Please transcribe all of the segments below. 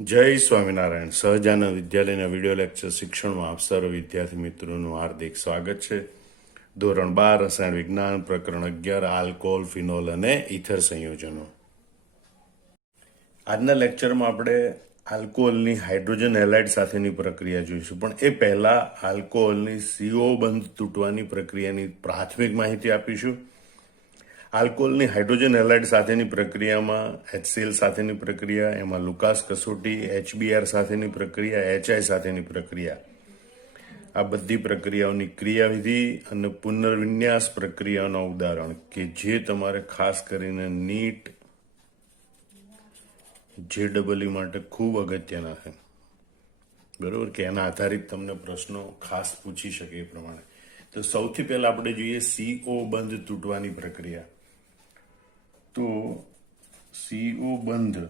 જય સ્વામિનારાયણ. સહજાનંદ વિદ્યાલયના video lecture શિક્ષણમાં આપ સર્વ વિદ્યાર્થી મિત્રોનું હાર્દિક સ્વાગત છે. ધોરણ 12 રસાયણ વિજ્ઞાન પ્રકરણ 11 આલ્કોહોલ, ફિનોલ અને ઇથર સંયોજનો. આજના લેક્ચરમાં આપણે આલ્કોહોલની હાઇડ્રોજન હેલાઇડ સાથેની પ્રક્રિયા જોઈશું, પણ એ પહેલા આલ્કોહોલની CO બંધ તૂટવાની પ્રક્રિયાની પ્રાથમિક માહિતી આપીશું. આલ્કોહોલની હાઇડ્રોજન હેલાઇડ સાથેની પ્રક્રિયામાં HCl સાથેની પ્રક્રિયા, એમાં લુકાસ કસોટી, HBr સાથેની પ્રક્રિયા, HI સાથેની પ્રક્રિયા, આ બધી પ્રક્રિયાઓની ક્રિયાવિધિ અને પુનર્વિન્યાસ પ્રક્રિયાઓના ઉદાહરણ કે જે તમારે ખાસ કરીને નીટ JEE માટે ખૂબ અગત્યના છે, બરોબર, કે એના આધારિત તમને પ્રશ્નો ખાસ પૂછી શકે એ પ્રમાણે. તો સૌથી પહેલા આપણે જોઈએ CO બંધ તૂટવાની પ્રક્રિયા. તો CO બંધ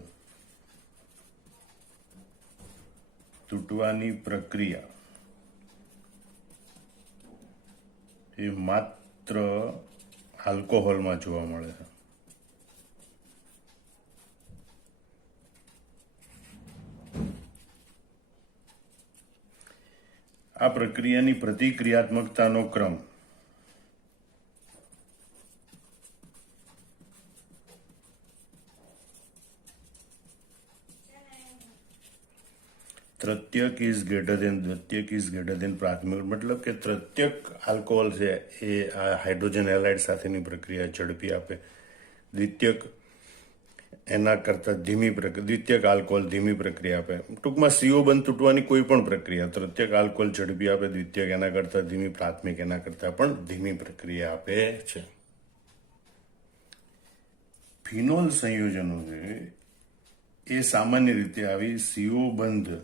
તૂટવાની પ્રક્રિયા એ માત્ર આલ્કોહોલમાં જોવા મળે છે. આ પ્રક્રિયાની પ્રતિક્રિયાત્મકતાનો ક્રમ તૃતીયક ઇઝ ગ્રેટર દેન દ્વિતીયક ઇઝ ગ્રેટર દેન પ્રાથમિક, મતલબ કે તૃતીયક આલ્કોહોલ છે એ આ હાઇડ્રોજન હેલાઇડ સાથેની પ્રક્રિયા ઝડપી આપે, દ્વિતીયક એના કરતા દ્વિતીયક આલ્કોહોલ ધીમી પ્રક્રિયા આપે. ટૂંકમાં CO બંધ તૂટવાની કોઈ પણ પ્રક્રિયા તૃતીયક આલ્કોહોલ ઝડપી આપે, દ્વિતીયક એના કરતા ધીમી, પ્રાથમિક એના કરતા પણ ધીમી પ્રક્રિયા આપે છે. ફિનોલ સંયોજનો છે એ સામાન્ય રીતે આવી CO બંધ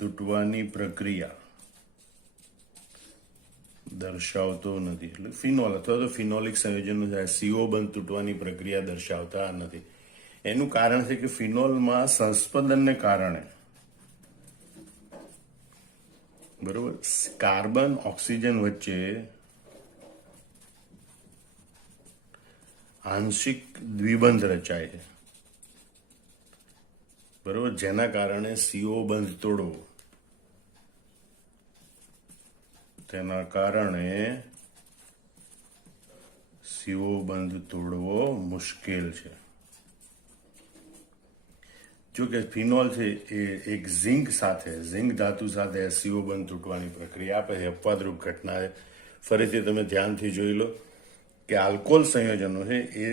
તૂટવાની પ્રક્રિયા દર્શાવતો નથી. એટલે ફિનોલ અથવા તો ફિનોલિક સંયોજનો CO બંધ તૂટવાની પ્રક્રિયા દર્શાવતા નથી. એનું કારણ છે કે ફિનોલમાં સંસ્પંદનને કારણે, બરોબર, કાર્બન ઓક્સિજન વચ્ચે આંશિક દ્વિબંધ રચાય છે, બરોબર, જેના કારણે CO બંધ તોડવો, તેના કારણે CO બંધ તોડવો મુશ્કેલ છે. જો કે ફિનોલ છે એ એક ઝિંક ધાતુ સાથે CO બંધ તૂટવાની પ્રક્રિયા આપે છે. અપવાદરૂપ ઘટના છે. ફરીથી તમે ધ્યાનથી જોઈ લો કે આલ્કોહોલ સંયોજનો છે એ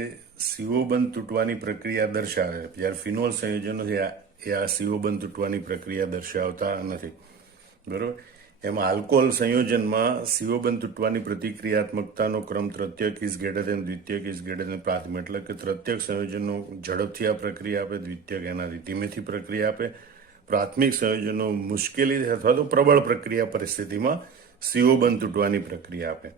CO બંધ તૂટવાની પ્રક્રિયા દર્શાવે છે, જ્યારે ફિનોલ સંયોજનો છે એ આ CO બંધ તૂટવાની પ્રક્રિયા દર્શાવતા નથી, બરોબર. એમાં આલ્કોહોલ સંયોજનમાં CO બંધ તૂટવાની પ્રતિક્રિયાત્મકતાનો ક્રમ તૃતીયક ઇઝ ગ્રેટર દેન દ્વિતીયક ઇઝ ગ્રેટર દેન પ્રાથમિક, એટલે કે તૃતીયક સંયોજનો ઝડપથી આ પ્રક્રિયા આપે, દ્વિતીયક એનાથી ધીમેથી પ્રક્રિયા આપે, પ્રાથમિક સંયોજનો મુશ્કેલી અથવા તો પ્રબળ પ્રક્રિયા પરિસ્થિતિમાં CO બંધ તૂટવાની પ્રક્રિયા આપે.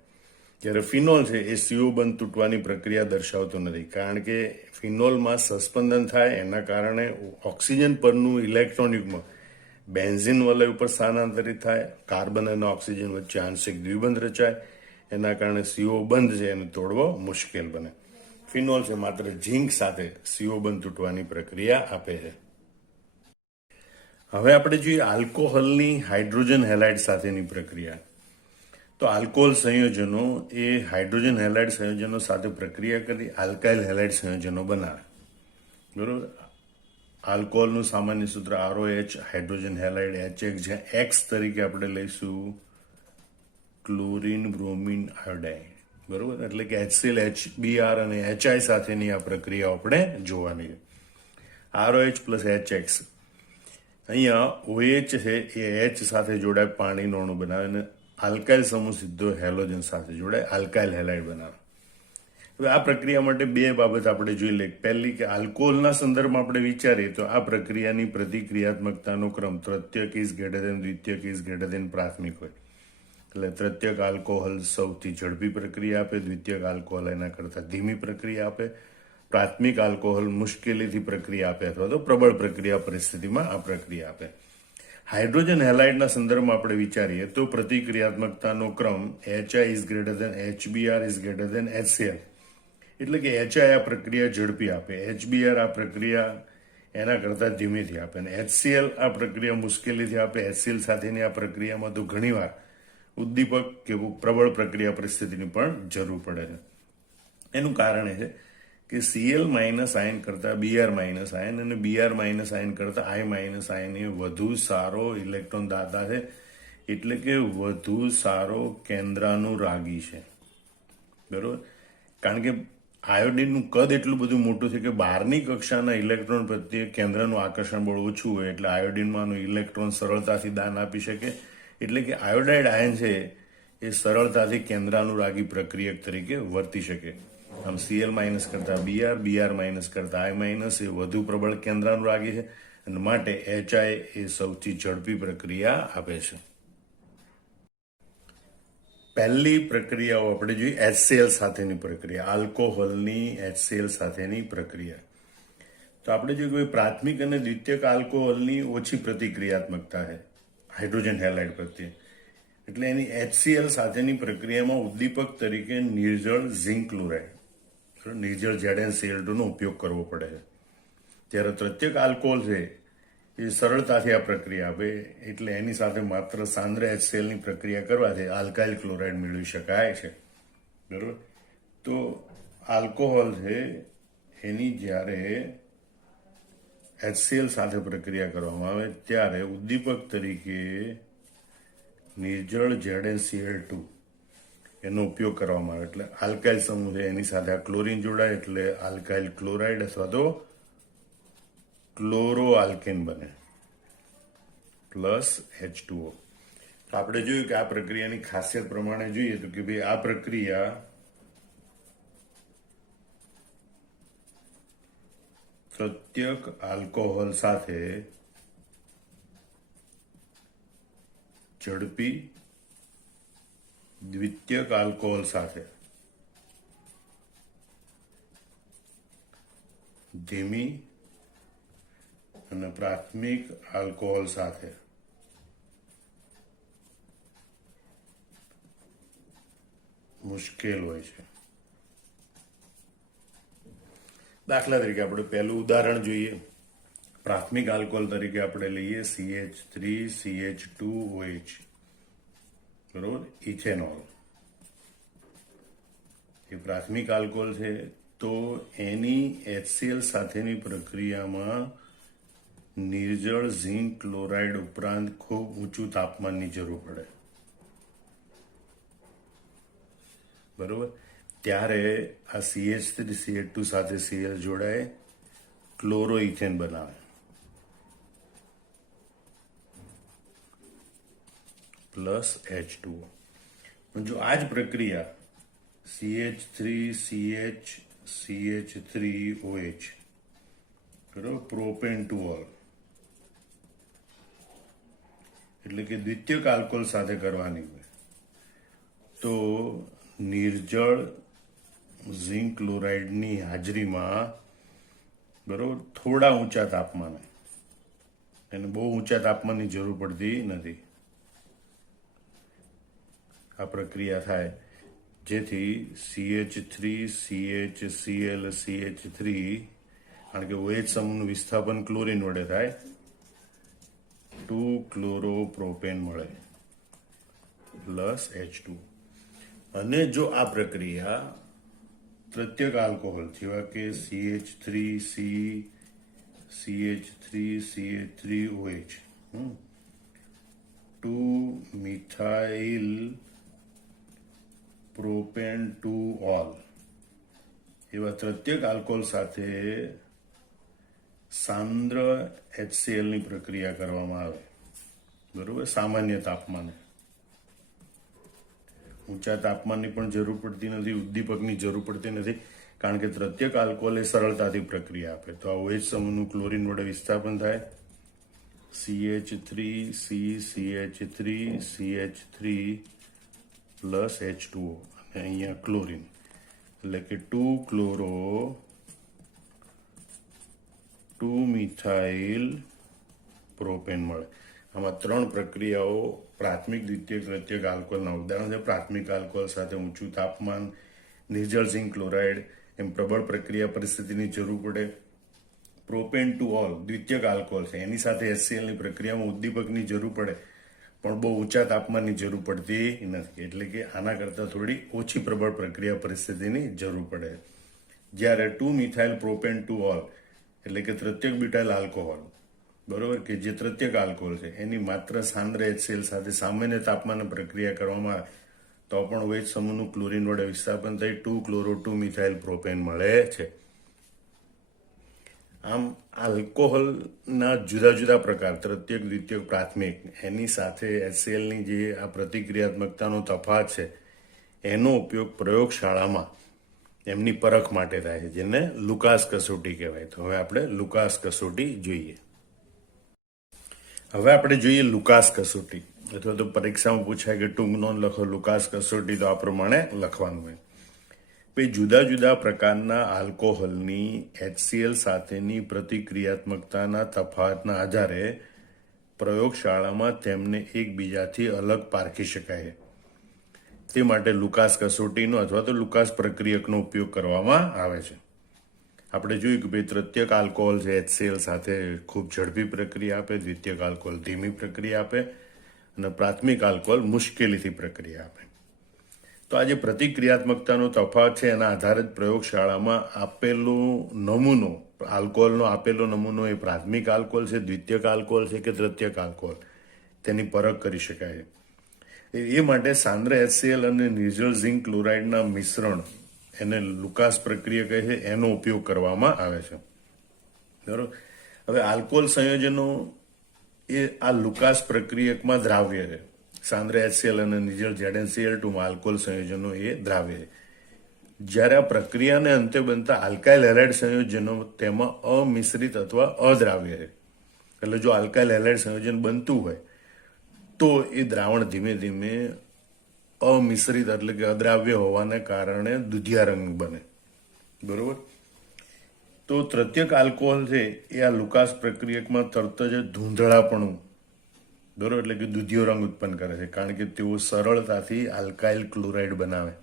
જ્યારે ફિનોલ છે એ CO બંધ તૂટવાની પ્રક્રિયા દર્શાવતો નથી, કારણ કે ફિનોલમાં સસ્પંદન થાય, એના કારણે ઓક્સિજન પરનું ઇલેક્ટ્રોન યુગ્મ બેન્ઝીન વલય ઉપર સ્થાનાંતરિત થાય, કાર્બન અને ઓક્સિજન વચ્ચે આંશિક દ્વિબંધ રચાય, એના કારણે CO બંધ છે એને તોડવો મુશ્કેલ બને. ફિનોલ છે માત્ર ઝિંક સાથે CO બંધ તૂટવાની પ્રક્રિયા આપે છે. હવે આપણે જોઈએ આલ્કોહોલની હાઇડ્રોજન હેલાઇડ સાથેની પ્રક્રિયા. તો આલ્કોહોલ સંયોજનો એ હાઇડ્રોજન હેલાઇડ સંયોજનો સાથે પ્રક્રિયા કરી આલ્કાઇલ હેલાઇડ સંયોજનો બનાવે, બરોબર. આલ્કોહોલનું સામાન્ય સૂત્ર ROH, હાઇડ્રોજન હેલાઇડ HX, જ્યાં X તરીકે આપણે લઈશું ક્લોરીન બ્રોમિન આયોડાઇડ, બરોબર. એટલે કે HCl, HBr અને HI સાથેની આ પ્રક્રિયાઓ આપણે જોવાની છે. ROH પ્લસ HX, અહીંયા OH છે એ H સાથે જોડાય, પાણીનો અણુ બનાવે, અને આલ્કાઇલ સમૂહ સીધો હેલોજન સાથે જોડાય, આલ્કાઇલ હેલાઇડ બનાવે. હવે આ પ્રક્રિયા માટે બે બાબત આપણે જોઈ લઈએ. પહેલી કે આલ્કોહોલના સંદર્ભમાં આપણે વિચારીએ તો આ પ્રક્રિયાની પ્રતિક્રિયાત્મકતાનો ક્રમ તૃતીયક ઇઝ ગ્રેટર દેન દ્વિતીયક ઇઝ ગ્રેટર દેન પ્રાથમિક હોય. એટલે તૃતીયક આલ્કોહોલ સૌથી ઝડપી પ્રક્રિયા આપે, દ્વિતીયક આલ્કોહોલ એના કરતાં ધીમી પ્રક્રિયા આપે, પ્રાથમિક આલ્કોહોલ મુશ્કેલીથી પ્રક્રિયા આપે અથવા તો પ્રબળ પ્રક્રિયા પરિસ્થિતિમાં આ પ્રક્રિયા આપે. હાઇડ્રોજન હેલાઇડના સંદર્ભમાં આપણે વિચારીએ તો પ્રતિક્રિયાત્મકતાનો ક્રમ HI is greater then HBr is greater then HCl એટલે કે HI આ પ્રક્રિયા ઝડપી આપે, HBr આ પ્રક્રિયા એના કરતાં ધીમેથી આપે, અને HCl આ પ્રક્રિયા મુશ્કેલીથી આપે. HCl સાથેની આ પ્રક્રિયામાં તો ઘણીવાર ઉદ્દીપક કે પ્રબળ પ્રક્રિયા પરિસ્થિતિની પણ જરૂર પડે છે. એનું કારણ એ છે કે Cl માઇનસ આયન કરતાં Br માઇનસ આયન અને Br માઇનસ આયન કરતાં I માઇનસ આયન એ વધુ સારો ઇલેક્ટ્રોન દાતા છે, એટલે કે વધુ સારો કેન્દ્રાનુરાગી છે. બરોબર? કારણ કે આયોડિનનું કદ એટલું બધું મોટું છે કે બહારની કક્ષાના ઇલેક્ટ્રોન પ્રત્યે કેન્દ્રનું આકર્ષણ બળ ઓછું હોય, એટલે આયોડિનમાંનો ઇલેક્ટ્રોન સરળતાથી દાન આપી શકે. એટલે કે આયોડાઇડ આયન છે એ સરળતાથી કેન્દ્રાનુરાગી પ્રક્રિયક તરીકે વર્તી શકે. આમ Cl માઇનસ કરતા Br માઇનસ કરતા I માઇનસ એ વધુ પ્રબળ કેન્દ્રાનુરાગી છે, અને માટે HI એ સૌથી ઝડપી પ્રક્રિયા આપે છે. પહેલી પ્રક્રિયાઓ આપણે જોઈએ HCl સાથેની પ્રક્રિયા, આલ્કોહોલની HCl સાથેની પ્રક્રિયા. તો આપણે જોઈએ કોઈ પ્રાથમિક અને દ્વિતીયક આલ્કોહોલની ઓછી પ્રતિક્રિયાત્મકતા છે હાઇડ્રોજન હેલાઇડ પ્રત્યે, એટલે એની HCl સાથેની પ્રક્રિયામાં ઉદ્દીપક તરીકે નિર્જળ ઝિંક ક્લોરાઇડ, નિર્જળ ZnCl2 નો ઉપયોગ કરવો પડે છે. જ્યારે તૃતીયક આલ્કોહોલ છે એ સરળતાથી આ પ્રક્રિયા આપે, એટલે એની સાથે માત્ર સાંદ્ર HCl ની પ્રક્રિયા કરવાથી આલ્કાઇલ ક્લોરાઇડ મેળવી શકાય છે. બરોબર? તો આલ્કોહોલ છે એની જ્યારે HCl સાથે પ્રક્રિયા કરવામાં આવે ત્યારે ઉદ્દીપક તરીકે નિર્જળ ZnCl2 એનો ઉપયોગ કરવામાં આવે, એટલે આલ્કાઇલ સમૂહ છે એની સાથે આ ક્લોરીન જોડાય એટલે આલ્કાઇલ ક્લોરાઇડ અથવા તો ક્લોરો આલ્કેન બને પ્લસ H2O. તો આપણે જોયું કે આ પ્રક્રિયાની ખાસિયત પ્રમાણે જોઈએ તો કે ભાઈ આ પ્રક્રિયા તૃતીયક આલ્કોહોલ સાથે ઝડપી, દ્વિતીયક આલ્કોહોલ સાથે ધીમી અને પ્રાથમિક આલ્કોહોલ સાથે મુશ્કેલ હોય છે. દાખલા તરીકે આપણે પહેલું ઉદાહરણ જોઈએ. પ્રાથમિક આલ્કોહોલ તરીકે આપણે લઈએ CH3CH2OH, બરોબર, ઇથેનોલ. એ પ્રાથમિક આલ્કોહોલ છે, તો એની HCl સાથેની પ્રક્રિયામાં નિર્જળ ઝિંક ક્લોરાઇડ ઉપરાંત ખૂબ ઊંચું તાપમાનની જરૂર પડે. બરોબર? ત્યારે આ CH3CH2 સાથે Cl જોડાય ક્લોરોઇથેન બનાવે પ્લસ H2O. જો આ જ પ્રક્રિયા CH3CH3OH, બરોબર, પ્રોપેન ટુ ઓલ, એટલે કે દ્વિતીયક આલ્કોહોલ સાથે કરવાની હોય તો નિર્જળ ઝિંક ક્લોરાઇડની હાજરીમાં, બરોબર, થોડા ઊંચા તાપમાને, એને બહુ ઊંચા તાપમાનની જરૂર પડતી નથી, આ પ્રક્રિયા થાય જેથી CH3CHClCH3, કારણ કે OH સમૂહનું વિસ્થાપન ક્લોરીન વડે થાય, 2 ક્લોરોપ્રોપેન મળે પ્લસ H2. અને જો આ પ્રક્રિયા તૃતીયક આલ્કોહોલ જેવા કે CH3CH3OH, 2 methyl propane to all એવા તૃતીયક આલ્કોહોલ સાથે સાંદ્ર HCl ની પ્રક્રિયા કરવામાં આવે, બરોબર, સામાન્ય તાપમાને. ઊંચા તાપમાનની પણ જરૂર પડતી નથી, ઉદ્દીપકની જરૂર પડતી નથી, કારણ કે તૃતીયક આલ્કોહોલ એ સરળતાથી પ્રક્રિયા આપે. તો આ OH સમૂહનું ક્લોરીન વડે વિસ્થાપન થાય, CH3CCH3CH3 પ્લસ H2O, અને અહીંયા ક્લોરીન, એટલે કે 2 ક્લોરો 2 મિથાઇલ પ્રોપેન મળે. આમાં 3 પ્રક્રિયાઓ પ્રાથમિક, દ્વિતીયક, તૃતીયક આલ્કોહોલના ઉદાહરણ છે. પ્રાથમિક આલ્કોહોલ સાથે ઊંચું તાપમાન, નિર્જળ ઝિંક ક્લોરાઇડ, એમ પ્રબળ પ્રક્રિયા પરિસ્થિતિની જરૂર પડે. પ્રોપેન ટુ ઓલ દ્વિતીયક આલ્કોહોલ છે, એની સાથે HCl ની પ્રક્રિયામાં ઉદ્દીપકની જરૂર પડે, પણ બહુ ઊંચા તાપમાનની જરૂર પડતી નથી. એટલે કે આના કરતાં થોડી ઓછી પ્રબળ પ્રક્રિયા પરિસ્થિતિની જરૂર પડે. જ્યારે 2-મિથાઇલ પ્રોપેન ટુ ઓલ એટલે કે તૃતીયક બ્યુટાઇલ આલ્કોહોલ, બરોબર, કે જે તૃતીયક આલ્કોહોલ છે, એની માત્ર સાંદ્ર HCl સાથે સામાન્ય તાપમાને પ્રક્રિયા કરવામાં આવે તો પણ OH સમૂહનું ક્લોરીન વડે વિસ્થાપન થઈ 2-ક્લોરો-2-મિથાઇલ પ્રોપેન મળે છે. આમ આલ્કોહોલના જુદા જુદા પ્રકાર, તૃતીયક, દ્વિતીયક, પ્રાથમિક, એની સાથે HCl ની જે આ પ્રતિક્રિયાત્મકતાનો તફાવત છે એનો ઉપયોગ પ્રયોગશાળામાં એમની પરખ માટે થાય છે, જેને લુકાસ કસોટી કહેવાય. તો હવે આપણે લુકાસ કસોટી જોઈએ. હવે આપણે જોઈએ લુકાસ કસોટી, અથવા તો પરીક્ષામાં પૂછાય કે ટૂંક નોંધ લખો લુકાસ કસોટી, તો આ પ્રમાણે લખવાનું હોય. ભાઈ, જુદા જુદા પ્રકારના આલ્કોહોલની HCl સાથેની પ્રતિક્રિયાત્મકતાના તફાવતના આધારે પ્રયોગશાળામાં તેમને એકબીજાથી અલગ પારખી શકાય. તે માટે લુકાસ કસોટીનો અથવા તો લુકાસ પ્રક્રિયકનો ઉપયોગ કરવામાં આવે છે. આપણે જોયું કે ભાઈ તૃતીયક આલ્કોહોલ છે HCl સાથે ખૂબ ઝડપી પ્રક્રિયા આપે, દ્વિતીયક આલ્કોહોલ ધીમી પ્રક્રિયા આપે અને પ્રાથમિક આલ્કોહોલ મુશ્કેલીથી પ્રક્રિયા આપે. તો આ જે પ્રતિક્રિયાત્મકતાનો તફાવત છે એના આધારે જ પ્રયોગશાળામાં આપેલો નમૂનો, આલ્કોહોલનો આપેલો નમૂનો એ પ્રાથમિક આલ્કોહોલ છે, દ્વિતીયક આલ્કોહોલ છે કે તૃતીયક આલ્કોહોલ, તેની પરખ કરી શકાય. એ માટે સાંદ્ર HCl અને નિર્જળ ઝિંક ક્લોરાઇડના મિશ્રણ, એને લુકાસ પ્રક્રિયા કહે છે, એનો ઉપયોગ કરવામાં આવે છે. બરોબર. હવે આલ્કોહોલ સંયોજનો એ આ લુકાસ પ્રક્રિયકમાં દ્રાવ્ય છે. સાંદ્ર HCl અને નિર્જળ ZnCl2 માં આલ્કોહોલ સંયોજનો એ દ્રાવ્ય છે. જ્યારે આ પ્રક્રિયાને અંતે બનતા આલ્કાઇલ હેલાઇડ સંયોજનો તેમાં અમિશ્રિત અથવા અદ્રાવ્ય છે. એટલે જો આલ્કાઇલ હેલાઇડ સંયોજન બનતું હોય તો એ દ્રાવણ ધીમે ધીમે અમિશ્રિત એટલે કે અદ્રાવ્ય હોવાને કારણે દુધિયા રંગ બને. બરોબર. તો તૃતીયક આલ્કોહોલ છે એ આ લુકાસ પ્રક્રિયકમાં તરત જ ધૂંધળાપણું, બરોબર, એટલે કે દૂધિયો રંગ ઉત્પન્ન કરે છે, કારણ કે તેઓ સરળતાથી આલ્કાઇલ ક્લોરાઇડ બનાવે.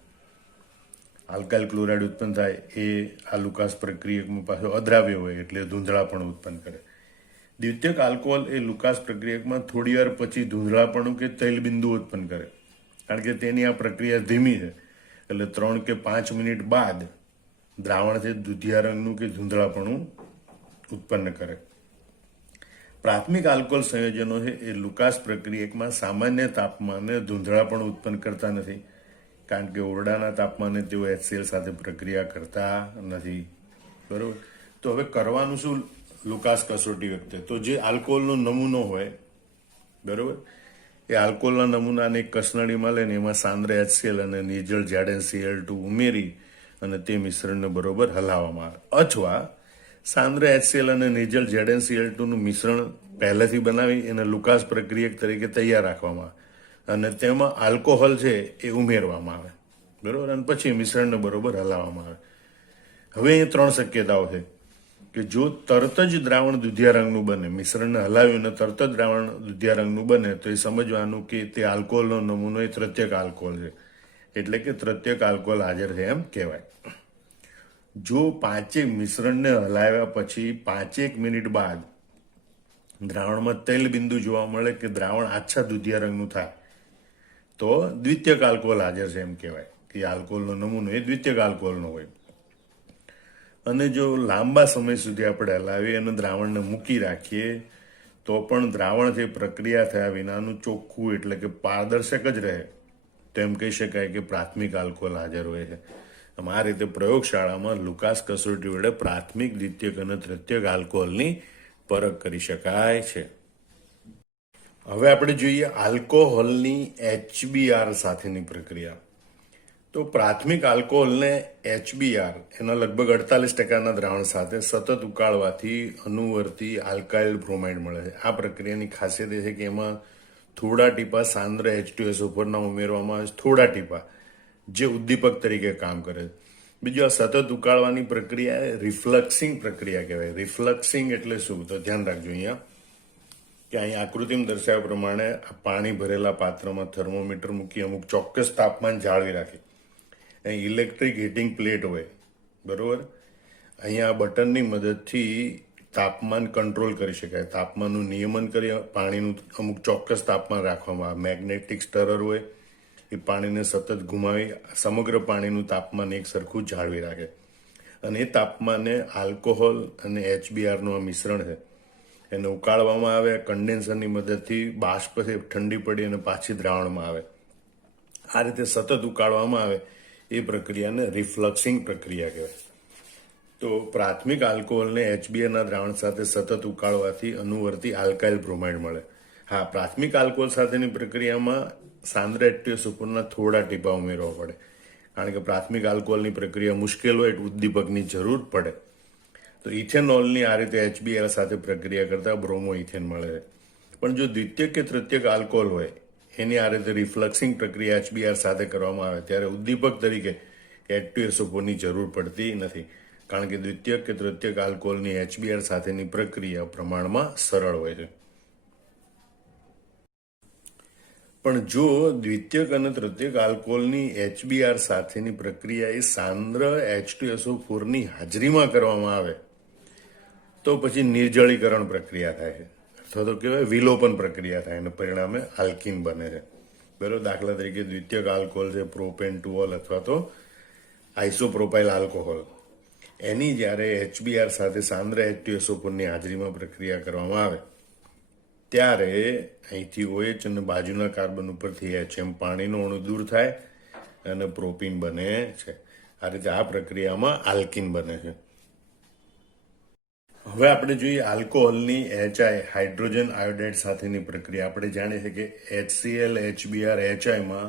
આલ્કાઇલ ક્લોરાઇડ ઉત્પન્ન થાય એ આ લુકાસ પ્રક્રિયકમાં પાછો અદ્રાવ્ય હોય એટલે ધૂંધળાપણું ઉત્પન્ન કરે. દ્વિતીયક આલ્કોહોલ એ લુકાસ પ્રક્રિયકમાં થોડી વાર પછી ધૂંધળાપણું કે તૈલબિંદુ ઉત્પન્ન કરે, કારણ કે તેની આ પ્રક્રિયા ધીમી છે. એટલે 3 કે 5 મિનિટ બાદ દ્રાવણ છે દુધિયા રંગનું કે ધૂંધળાપણું ઉત્પન્ન કરે. પ્રાથમિક આલ્કોહોલ સંયોજનો છે એ લુકાસ પ્રક્રિયકમાં સામાન્ય તાપમાને ધૂંધળાપણું ઉત્પન્ન કરતા નથી, કારણ કે ઓરડાના તાપમાને તેઓ HCl સાથે પ્રક્રિયા કરતા નથી. બરોબર. તો હવે કરવાનું શું લુકાસ કસોટી વખતે? તો જે આલ્કોહોલનો નમૂનો હોય, બરોબર, એ આલ્કોહોલના નમૂનાને એક કસનળીમાં લઈને એમાં સાંદ્ર HCl અને નિર્જળ ZnCl2 ઉમેરી અને તે મિશ્રણને બરોબર હલાવવામાં આવે. અથવા સાંદ્ર HCl અને નિર્જળ ZnCl2 નું મિશ્રણ પહેલેથી બનાવી એને લુકાસ પ્રક્રિયક તરીકે તૈયાર રાખવામાં આવે અને તેમાં આલ્કોહોલ છે એ ઉમેરવામાં આવે. બરોબર. અને પછી મિશ્રણને બરોબર હલાવવામાં આવે. હવે અહીંયા 3 શક્યતાઓ છે કે જો તરત જ દ્રાવણ દુધિયા રંગનું બને, મિશ્રણને હલાવ્યું અને તરત જ દ્રાવણ દુધિયા રંગનું બને, તો એ સમજવાનું કે તે આલ્કોહોલનો નમૂનો એ તૃતીયક આલ્કોહોલ છે, એટલે કે તૃતીયક આલ્કોહોલ હાજર છે એમ કહેવાય. જો 5 મિશ્રણને હલાવ્યા પછી 5 મિનિટ બાદ દ્રાવણમાં તૈલ બિંદુ જોવા મળે કે દ્રાવણ આછા દુધિયા રંગનું થાય તો દ્વિતીયક આલ્કોહોલ હાજર છે એમ કહેવાય કે આલ્કોહોલનો નમૂનો એ દ્વિતીયક આલ્કોહોલનો હોય. અને જો લાંબા સમય સુધી આપણે હલાવીએ અને દ્રાવણને મૂકી રાખીએ તો પણ દ્રાવણ જે પ્રક્રિયા થયા વિનાનું ચોખ્ખું એટલે કે પારદર્શક જ રહે, તો એમ કહી શકાય કે પ્રાથમિક આલ્કોહોલ હાજર હોય છે. આ રીતે પ્રયોગશાળામાં લુકાસ કસોટી વડે પ્રાથમિક, દ્વિતીયક અને તૃતીયક આલ્કોહોલની પરખ કરી શકાય છે. હવે આપણે જોઈએ આલ્કોહોલની HBr સાથેની પ્રક્રિયા. તો પ્રાથમિક આલ્કોહોલને HBr એના લગભગ 48% દ્રાવણ સાથે સતત ઉકાળવાથી અનુવર્તી આલ્કાઇલ બ્રોમાઇડ મળે છે. આ પ્રક્રિયાની ખાસિયત એ છે કે એમાં થોડા ટીપા સાંદ્ર H2SO4 ઉમેરવામાં આવે છે, થોડા ટીપા, જે ઉદ્દીપક તરીકે કામ કરે. બીજું, આ સતત ઉકાળવાની પ્રક્રિયા રિફ્લક્સિંગ પ્રક્રિયા કહેવાય. રિફ્લક્સિંગ એટલે શું? તો ધ્યાન રાખજો અહીંયા કે અહીં આકૃતિમાં દર્શાવ્યા પ્રમાણે પાણી ભરેલા પાત્રમાં થર્મોમીટર મૂકી અમુક ચોક્કસ તાપમાન જાળવી રાખે. અહીં ઇલેક્ટ્રિક હીટિંગ પ્લેટ હોય, બરોબર. અહીંયા આ બટનની મદદથી તાપમાન કંટ્રોલ કરી શકાય, તાપમાનનું નિયમન કરી પાણીનું અમુક ચોક્કસ તાપમાન રાખવામાં આવે. મેગ્નેટિક સ્ટરર હોય એ પાણીને સતત ઘુમાવી સમગ્ર પાણીનું તાપમાન એક સરખું જાળવી રાખે, અને એ તાપમાને આલ્કોહોલ અને HBrનું આ મિશ્રણ છે એને ઉકાળવામાં આવે. કન્ડેન્સરની મદદથી બાષ્પ છે ઠંડી પડી અને પાછી દ્રાવણમાં આવે. આ રીતે સતત ઉકાળવામાં આવે એ પ્રક્રિયાને રિફ્લક્સિંગ પ્રક્રિયા કહેવાય. તો પ્રાથમિક આલ્કોહોલને HBrના દ્રાવણ સાથે સતત ઉકાળવાથી અનુવર્તી આલ્કાઇલ બ્રોમાઇડ મળે. હા, પ્રાથમિક આલ્કોહોલ સાથેની પ્રક્રિયામાં સાંદ્ર H2SO4ના થોડા ટીપા ઉમેરવા પડે, કારણ કે પ્રાથમિક આલ્કોહોલની પ્રક્રિયા મુશ્કેલ હોય એટલે ઉદ્દીપકની જરૂર પડે. તો ઇથેનોલની આ રીતે HBr સાથે પ્રક્રિયા કરતા બ્રોમો ઇથેન મળે છે. પણ જો દ્વિતીયક કે તૃતીયક આલ્કોહોલ હોય એની આ રીતે રિફ્લક્સિંગ પ્રક્રિયા HBr સાથે કરવામાં આવે ત્યારે ઉદ્દીપક તરીકે H2SO4ની જરૂર પડતી નથી, કારણ કે દ્વિતીયક કે તૃતીયક આલ્કોહોલની HBr સાથેની પ્રક્રિયા પ્રમાણમાં સરળ હોય છે. પણ જો દ્વિતીયક અને તૃતીયક આલ્કોહોલની HBr સાથેની પ્રક્રિયા એ સાંદ્ર H2SO4ની હાજરીમાં કરવામાં આવે તો પછી નિર્જળીકરણ પ્રક્રિયા થાય છે, અથવા તો કહેવાય વિલોપન પ્રક્રિયા થાય, અને પરિણામે આલ્કીન બને છે. બરાબર. દાખલા તરીકે દ્વિતીયક આલ્કોહોલ છે પ્રોપેન્ટુઓલ અથવા તો આઇસોપ્રોપાઇલ આલ્કોહોલ, એની જ્યારે HBr સાથે સાંદ્ર H2SO4ની હાજરીમાં પ્રક્રિયા કરવામાં આવે ત્યારે અહીંથી OH અને બાજુના કાર્બન ઉપરથી H એમ પાણીનો અણુ દૂર થાય અને પ્રોપીન બને છે. આ રીતે આ પ્રક્રિયામાં આલ્કીન બને છે. હવે આપણે જોઈએ આલ્કોહોલની HI હાઇડ્રોજન આયોડાઇડ સાથેની પ્રક્રિયા. આપણે જાણીએ છીએ કે HCl, HBr, HIમાં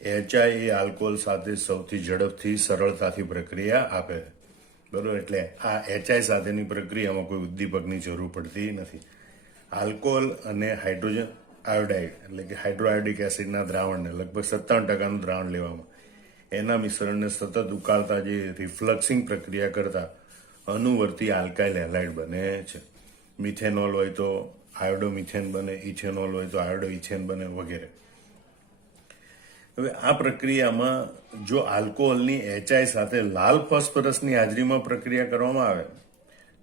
HI એ આલ્કોહોલ સાથે સૌથી ઝડપથી સરળતાથી પ્રક્રિયા આપે છે. બરોબર. એટલે આ HI સાથેની પ્રક્રિયામાં કોઈ ઉદ્દીપકની જરૂર પડતી નથી. આલ્કોહોલ અને હાઇડ્રોજન આયોડાઇડ એટલે કે હાઇડ્રોઆયોડિક એસિડના દ્રાવણને લગભગ 57% દ્રાવણ લેવામાં એના મિશ્રણને સતત ઉકાળતા જે રિફ્લક્સિંગ પ્રક્રિયા કરતા અનુવર્તી આલ્કાઇલ હેલાઇડ બને છે. મિથેનોલ હોય તો આયોડોમિથેન બને, ઇથેનોલ હોય તો આયોડોઇથેન બને વગેરે. હવે આ પ્રક્રિયામાં જો આલ્કોહોલની HI સાથે લાલ ફોસ્ફરસની હાજરીમાં પ્રક્રિયા કરવામાં આવે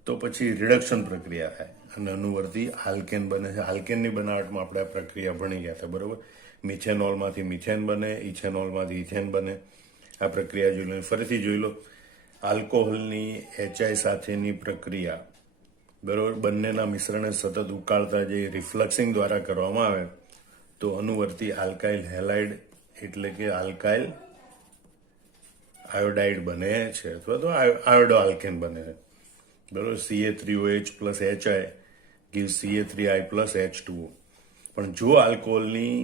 તો પછી રિડક્શન પ્રક્રિયા થાય અને અનુવર્તી આલ્કેન બને છે. આલ્કેનની બનાવટમાં આપણે આ પ્રક્રિયા ભણી ગયા હતા. બરોબર. મિથેનોલમાંથી મિથેન બને, ઇથેનોલમાંથી ઇથેન બને. આ પ્રક્રિયા જોઈ લો. ફરીથી જોઈ લો. આલ્કોહોલની HI સાથેની પ્રક્રિયા, બરોબર, બંનેના મિશ્રણને સતત ઉકાળતા જે રિફ્લક્સિંગ દ્વારા કરવામાં આવે તો અનુવર્તી આલ્કાઇલ હેલાઇડ એટલે કે આલ્કાઇલ આયોડાઇડ બને છે, અથવા તો આયોડો આલ્કેન બને છે. બરોબર. Ca3OH plus HI gives Ca3I plus H2O. પણ જો આલ્કોહોલની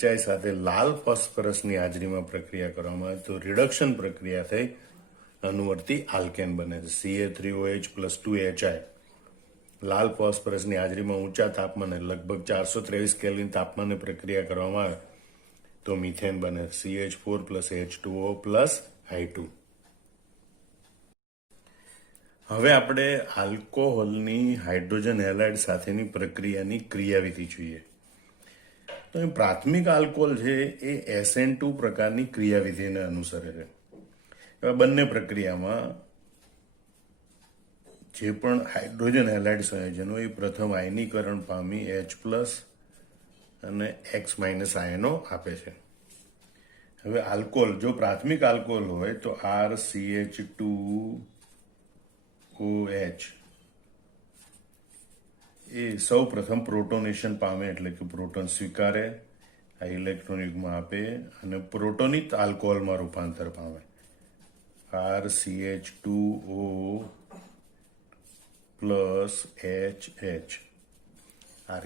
HI સાથે લાલ ફોસ્ફરસની હાજરીમાં પ્રક્રિયા કરવામાં આવે તો રિડક્શન પ્રક્રિયા થઈ અનુવર્તી આલ્કેન બને છે. Ca3OH plus 2HI લાલ ફોસ્ફરસની હાજરીમાં ઊંચા તાપમાને લગભગ 423 કેલ્વિન તાપમાને પ્રક્રિયા કરવામાં આવે તો મિથેન બને. CH4 plus H2O plus I2. હવે આપણે આલ્કોહોલની હાઇડ્રોજન હેલાઇડ સાથેની પ્રક્રિયાની ક્રિયાવિધિ જોઈએ. તો એ પ્રાથમિક આલ્કોહોલ છે એ SN2 પ્રકારની ક્રિયાવિધિને અનુસરે છે. હવે બંને પ્રક્રિયામાં જે પણ હાઇડ્રોજન હેલાઇડ સંયોજનો એ પ્રથમ આયનીકરણ પામી H+ અને X- આયનો આપે છે. હવે આલ્કોહોલ જો પ્રાથમિક આલ્કોહોલ હોય તો RCH2OH એ સૌ પ્રથમ પ્રોટોનેશન પામે, એટલે કે પ્રોટોન સ્વીકારે, આ ઇલેક્ટ્રોન યુગ્મ આપે અને પ્રોટોનિત આલ્કોહોલમાં રૂપાંતર પામે. RCH2O plus HH. આ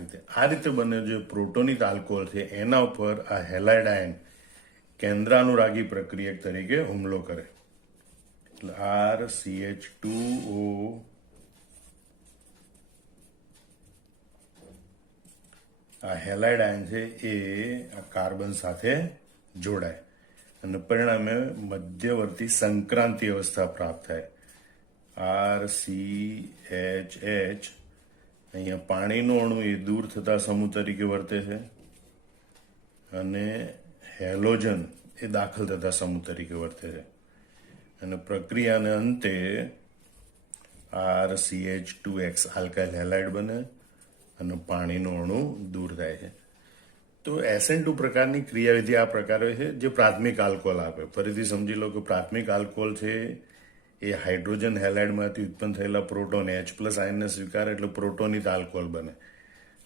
રીતે બને જે પ્રોટોનિત આલ્કોહોલ છે એના ઉપર આ હેલાઇડ આયન કેન્દ્રાનુરાગી પ્રક્રિયક તરીકે હુમલો કરે. એટલે RCH2O આ હેલાઇડ આયન છે એ આ કાર્બન સાથે જોડાય અને પરિણામે મધ્યવર્તી સંક્રાંતિ અવસ્થા પ્રાપ્ત થાય. RCHH અહીંયા પાણીનો અણુ એ દૂર થતા સમૂહ તરીકે વર્તે છે અને હેલોજન એ દાખલ થતા સમૂહ તરીકે વર્તે છે. અને પ્રક્રિયાને અંતે RCH2X આલ્કાઇલ હેલાઇડ બને અને પાણીનો અણુ દૂર થાય છે. તો SN2 પ્રકારની ક્રિયાવિધિ આ પ્રકારે છે જે પ્રાથમિક આલ્કોહોલ આપે. ફરીથી સમજી લો કે પ્રાથમિક આલ્કોહોલ છે એ હાઇડ્રોજન હેલાઇડમાંથી ઉત્પન્ન થયેલા પ્રોટોન H+ આયનને સ્વીકારે એટલે પ્રોટોનિત આલ્કોહોલ બને.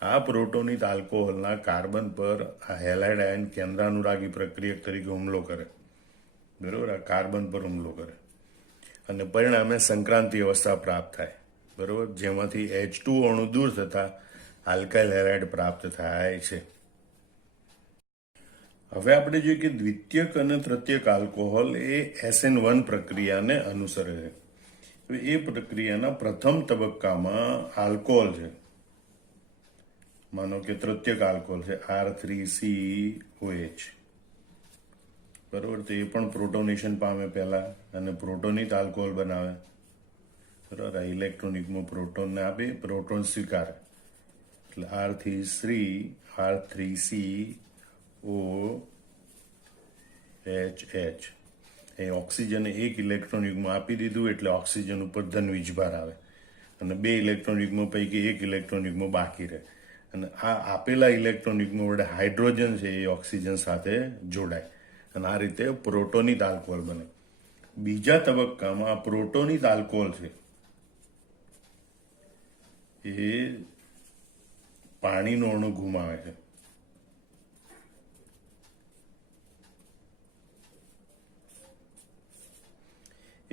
આ પ્રોટોનિત આલ્કોહોલના કાર્બન પર આ હેલાઇડ આયન કેન્દ્રાનુરાગી પ્રક્રિયક તરીકે હુમલો કરે. બરોબર, આ કાર્બન પર હુમલો કરે અને પરિણામે સંક્રાંતિ અવસ્થા પ્રાપ્ત થાય. બરોબર, જેમાંથી H2 અણુ દૂર થતા આલ્કાઇલ હેલાઇડ પ્રાપ્ત થાય છે. હવે આપણે જોઈએ કે દ્વિતીયક અને તૃતીયક આલ્કોહોલ એ SN1 પ્રક્રિયાને અનુસરે છે. હવે એ પ્રક્રિયાના પ્રથમ તબક્કામાં આલ્કોહોલ છે, માનો કે તૃતીયક આલ્કોહોલ છે R3COH. બરોબર, તો એ પણ પ્રોટોનેશન પામે પહેલા અને પ્રોટોનિત આલ્કોહોલ બનાવે. બરોબર, આ ઇલેક્ટ્રોન યુગ્મ પ્રોટોનને આપે, પ્રોટોન સ્વીકારે એટલે R3COHH. એ ઓક્સિજને એક ઇલેક્ટ્રોન યુગ્મ આપી દીધું એટલે ઓક્સિજન ઉપર ધન વીજભાર આવે અને 2 ઇલેક્ટ્રોન યુગ્મ પૈકી એક ઇલેક્ટ્રોન યુગ્મ બાકી રહે અને આ આપેલા ઇલેક્ટ્રોન યુગ્મ વડે હાઇડ્રોજન છે એ ઓક્સિજન સાથે જોડાય અને આ રીતે પ્રોટોનિત આલ્કોહોલ બને. બીજા તબક્કામાં પ્રોટોનિત આલ્કોહોલ છે એ પાણીનો અણુ ગુમાવે છે.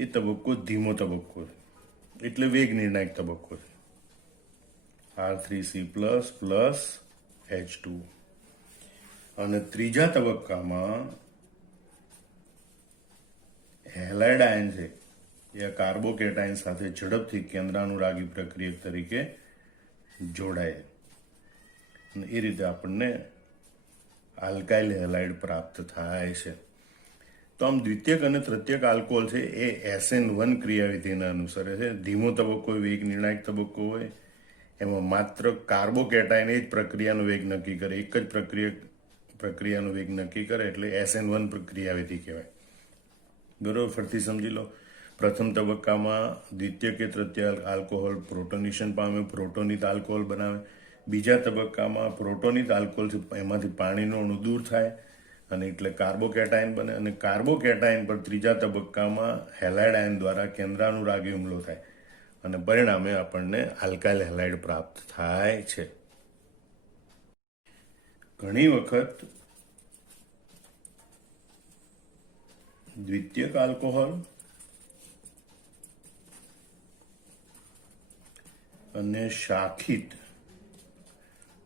એ તબક્કો ધીમો તબક્કો છે એટલે વેગ નિર્ણાયક તબક્કો છે. R3C++H2. અને ત્રીજા તબક્કામાં હેલાઇડ આયન છે એ કાર્બોકેટાયન સાથે ઝડપથી કેન્દ્રાનુરાગી પ્રક્રિયક તરીકે જોડાય અને એ રીતે આપણને આલ્કાઇલ હેલાઇડ પ્રાપ્ત થાય છે. તો આમ દ્વિતીયક અને તૃતીયક આલ્કોહોલ છે એ SN1 ક્રિયાવિધિને અનુસરે છે. ધીમો તબક્કો વેગ નિર્ણાયક તબક્કો હોય, એમાં માત્ર કાર્બોકેટાયન જ પ્રક્રિયાનો વેગ નક્કી કરે, એક જ પ્રક્રિયાનો વેગ નક્કી કરે એટલે SN1 ક્રિયાવિધિ કહેવાય. બરોબર, ફરીથી સમજી લો. પ્રથમ તબક્કામાં દ્વિતીય કે તૃતીય આલ્કોહોલ પ્રોટોનેશન પામે, પ્રોટોનિત આલ્કોહોલ બનાવે. બીજા તબક્કામાં પ્રોટોનિત આલ્કોહોલ છે એમાંથી પાણીનો અણુ દૂર થાય અને એટલે કાર્બોકેટાયન બને અને કાર્બોકેટાયન પર ત્રીજા તબક્કામાં હેલાઇડ આયન દ્વારા કેન્દ્રાનુરાગી હુમલો થાય અને પરિણામે આપણને આલ્કાઇલ હેલાઇડ પ્રાપ્ત થાય છે. ઘણી વખત દ્વિતીયક આલ્કોહોલ અને શાખિત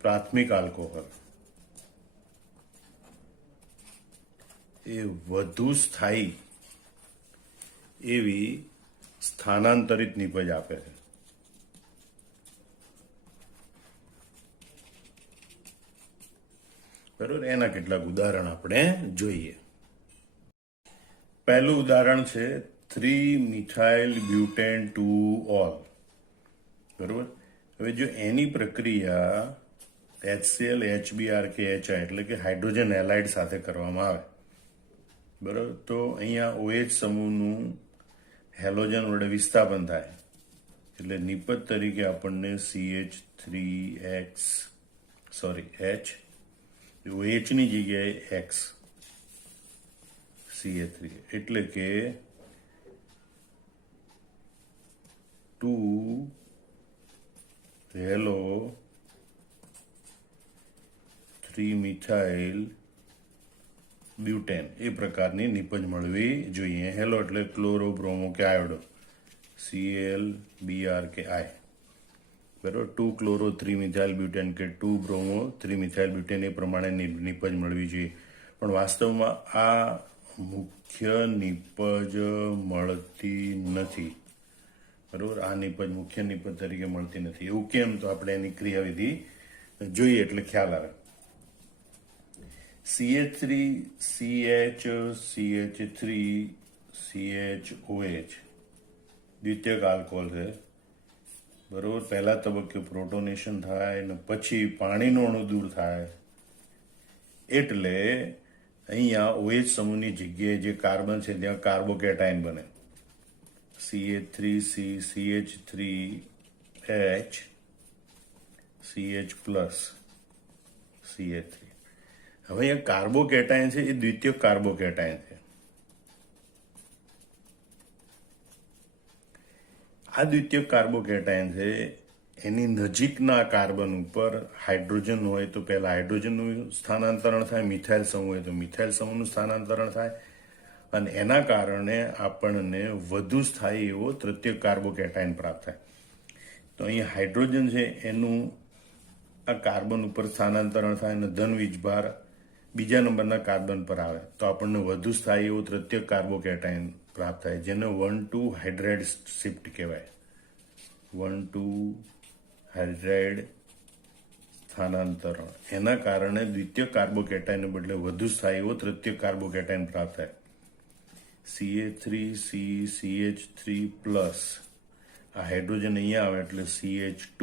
પ્રાથમિક આલ્કોહોલ એ વધુ સ્થાયી એવી સ્થાનાંતરિત નિપજ આપે છે. બરોબર, એના કેટલાક ઉદાહરણ આપણે જોઈએ. પહેલું ઉદાહરણ છે 3-મિથાઇલ-બ્યુટેન-2-ઓલ. બરોબર, હવે જો એની પ્રક્રિયા HCl HBr કે HI એટલે કે હાઇડ્રોજન હેલાઇડ સાથે કરવામાં આવે. બરોબર, તો અહીંયા OH સમૂહનું હેલોજન વડે વિસ્થાપન થાય એટલે નિપજ તરીકે આપણને H OH ની જગ્યાએ X CH3 એટલે કે 2 હેલો 3-મિથાઇલ બ્યુટેન એ પ્રકારની નિપજ મળવી જોઈએ. હેલો એટલે ક્લોરો, બ્રોમો કે આયોડો, Cl Br કે I. બરોબર, 2 ક્લોરો 3-મિથાઇલ બ્યુટેન કે 2 બ્રોમો 3-મિથાઇલ બ્યુટેન એ પ્રમાણે નિપજ મળવી જોઈએ. પણ વાસ્તવમાં આ મુખ્ય નિપજ મળતી નથી. બરોબર, આ નિપજ મુખ્ય નિપજ તરીકે મળતી નથી. એવું કેમ? તો આપણે એની ક્રિયાવિધિ જોઈએ એટલે ખ્યાલ આવે. CH3 CH CH3 CHOH દ્વિતીયક alcohol છે. બરોબર, પહેલા તબક્કે પ્રોટોનેશન થાય અને પછી પાણીનો અણુ દૂર થાય એટલે અહીંયા OH સમૂહની જગ્યાએ જે કાર્બન છે ત્યાં કાર્બોકેટાયન બને. CH3C CH3H CH plus CH3. હવે અહીંયા કાર્બોકેટાયન છે એ દ્વિતીયક કાર્બોકેટાયન છે. આ દ્વિતીયક કાર્બોકેટાયન છે એની નજીકના કાર્બન ઉપર હાઇડ્રોજન હોય તો પહેલા હાઇડ્રોજનનું સ્થાનાંતરણ થાય, મિથાઇલ સમૂહ હોય તો મિથાઇલ સમૂહનું સ્થાનાંતરણ થાય અને એના કારણે આપણને વધુ સ્થાયી એવો તૃતીયક કાર્બોકેટાયન પ્રાપ્ત થાય. તો અહીંયા હાઇડ્રોજન છે એનું આ કાર્બન ઉપર સ્થાનાંતરણ થાય અને ધન વીજભાર બીજા નંબરના કાર્બન પર આવે તો આપણને વધુ સ્થાયી એવો તૃતીયક કાર્બોકેટાયન પ્રાપ્ત થાય, જેને 1,2 હાઇડ્રાઇડ શિફ્ટ કહેવાય. 1,2 હાઇડ્રાઇડ સ્થાનાંતરણ. એના કારણે દ્વિતીયક કાર્બોકેટાયનને બદલે વધુ સ્થાયી એવો તૃતીયક કાર્બોકેટાયન પ્રાપ્ત થાય. CH3C CH3 પ્લસ આ હાઇડ્રોજન અહીંયા આવે એટલે CH2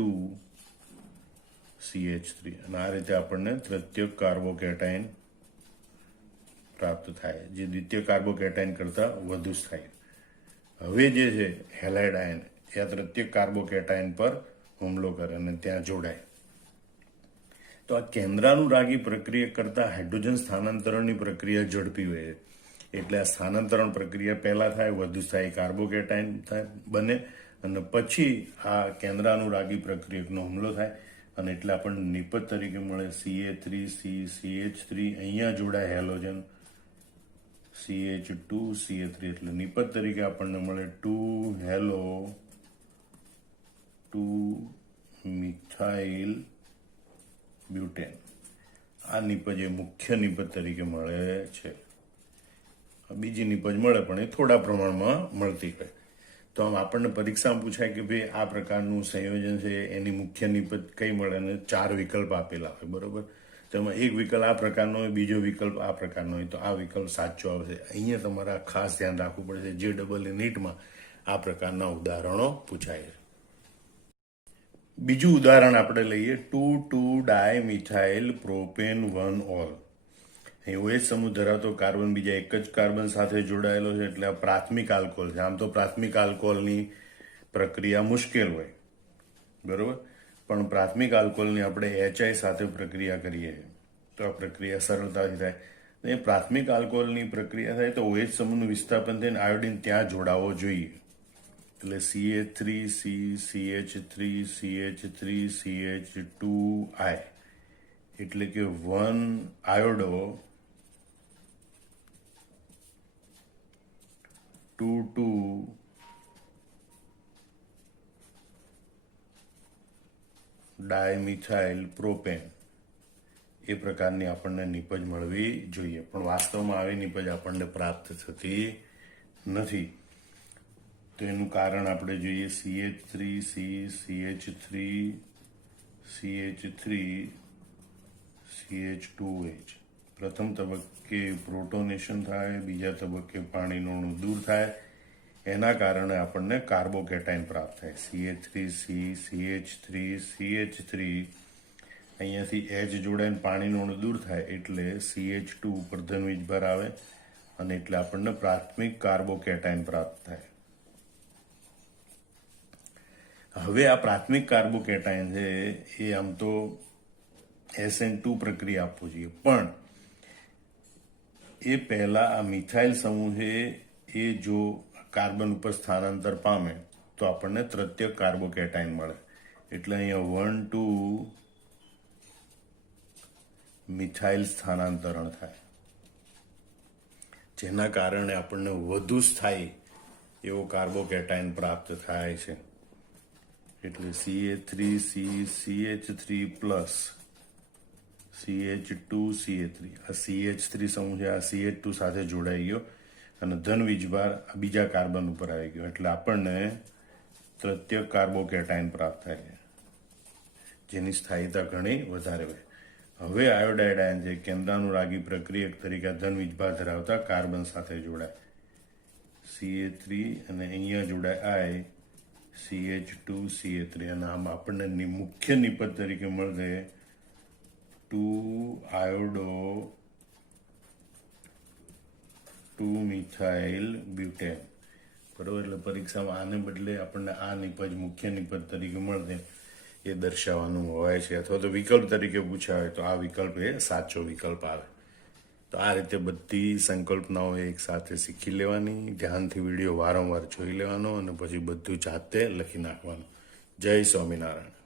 CH3 અને આ રીતે આપણને તૃતીયક કાર્બોકેટાયન પ્રાપ્ત થાય, જે દ્વિતીય કાર્બોકેટાયન કરતા વધુ સ્થાયી. હવે જે છે હેલાઇડ આયન એ આ તૃતીયક કાર્બોકેટાયન પર હુમલો કરે અને ત્યાં જોડાય. તો આ કેન્દ્રાનુરાગી પ્રક્રિયા કરતા હાઇડ્રોજન સ્થાનાંતરણની પ્રક્રિયા ઝડપી હોય છે. એટલે આ સ્થાનાંતરણ પ્રક્રિયા પહેલા થાય, વધુ સ્થાયી કાર્બોકેટાયન બને અને પછી આ કેન્દ્રાનુરાગી પ્રક્રિયકનો હુમલો થાય અને એટલે આપણને નિપજ તરીકે મળે CH3C CH3 અહીંયા જોડાય હેલોજન CH2 CH3 એટલે નિપજ તરીકે આપણને મળે 2 હેલો 2 મિથાઇલ બ્યુટેન. આ નિપજ એ મુખ્ય નિપજ તરીકે મળે છે. બીજી નિપજ મળે પણ એ થોડા પ્રમાણમાં મળતી હોય. તો આમ આપણને પરીક્ષામાં પૂછાય કે ભાઈ આ પ્રકારનું સંયોજન છે એની મુખ્ય નિપજ કઈ મળે અને 4 વિકલ્પ આપેલા હોય, બરોબર. તેમાં એક વિકલ્પ આ પ્રકારનો હોય, બીજો વિકલ્પ આ પ્રકારનો હોય, તો આ વિકલ્પ સાચો આવશે. અહીંયા તમારે ખાસ ધ્યાન રાખવું પડશે. JEE નીટમાં આ પ્રકારના ઉદાહરણો પૂછાય છે. બીજું ઉદાહરણ આપણે લઈએ 2,2-ડાયમિથાઇલ પ્રોપેન 1-ઓલ. OH સમૂહ ધરાવતો કાર્બન બીજા એક જ કાર્બન સાથે જોડાયેલો છે એટલે આ પ્રાથમિક આલ્કોહોલ છે. આમ તો પ્રાથમિક આલ્કોહોલની પ્રક્રિયા મુશ્કેલ હોય, બરોબર, પણ પ્રાથમિક આલ્કોહોલની આપણે HI સાથે પ્રક્રિયા કરીએ તો આ પ્રક્રિયા સરળતાથી થાય. એ પ્રાથમિક આલ્કોહોલની પ્રક્રિયા થાય તો OH સમૂહનું વિસ્થાપન થઈને આયોડિન ત્યાં જોડાવો જોઈએ. એટલે CH3C CH3 CH3 CH2I એટલે કે 1 આયોડો 2,2-ડાયમિથાઇલ પ્રોપેન એ પ્રકારની આપણને નિપજ મળવી જોઈએ, પણ વાસ્તવમાં આવી નિપજ આપણને પ્રાપ્ત થતી નથી. તો એનું કારણ આપણે જોઈએ CH3C CH3 CH3 CH2H. પ્રથમ તબક્કે પ્રોટોનેશન થાય, બીજા તબક્કે પાણીનું અણુ દૂર થાય, એના કારણે આપણને કાર્બોકેટાયન પ્રાપ્ત થાય. CH3C CH3 CH3 અહીંયાથી H જોડાઈને પાણીનું અણુ દૂર થાય એટલે CH2 ઉપર ધન વીજભાર આવે અને એટલે આપણને પ્રાથમિક કાર્બોકેટાયન પ્રાપ્ત થાય. હવે આ પ્રાથમિક કાર્બોકેટાયન છે એ આમ તો SN2 પ્રક્રિયા આપવું જોઈએ, પણ એ પહેલા આ મિથાઇલ સમૂહ છે એ જો કાર્બન ઉપર સ્થાનાંતર પામે તો આપણને તૃતીયક કાર્બોકેટાયન મળે. એટલે અહીંયા 1,2 મિથાઇલ સ્થાનાંતરણ થાય, જેના કારણે આપણને વધુ સ્થાયી એવો કાર્બોકેટાયન પ્રાપ્ત થાય છે. એટલે CH3C CH3 plus CH2 CH3 આ CH3 સમૂહ છે આ CH2 સાથે જોડાઈ ગયો અને ધન વીજભાર બીજા કાર્બન ઉપર આવી ગયો એટલે આપણને તૃતીયક કાર્બોકેટાયન પ્રાપ્ત થાય છે, જેની સ્થાયીતા ઘણી વધારે હોય. હવે આયોડાઇડ આયન છે કેન્દ્રાનુરાગી પ્રક્રિયક તરીકે ધન વીજભાર ધરાવતા કાર્બન સાથે જોડાય. CH3 અને અહીંયા જોડાય I CH2 CH3 અને આમ આપણને મુખ્ય નિપજ તરીકે મળશે 2 આયોડો 2 મિથાઇલ બ્યુટેન. બરાબર. એટલે પરીક્ષામાં આને બદલે આપણને આ નિપજ મુખ્ય નિપજ તરીકે મળે એ દર્શાવવાનું હોય છે, અથવા તો વિકલ્પ તરીકે પૂછ્યા હોય તો આ વિકલ્પ એ સાચો વિકલ્પ આવે. તો આ રીતે બધી સંકલ્પનાઓ એક સાથે શીખી લેવાની, ધ્યાનથી વિડીયો વારંવાર જોઈ લેવાનો અને પછી બધું જાતે લખી નાખવાનું. જય સ્વામિનારાયણ.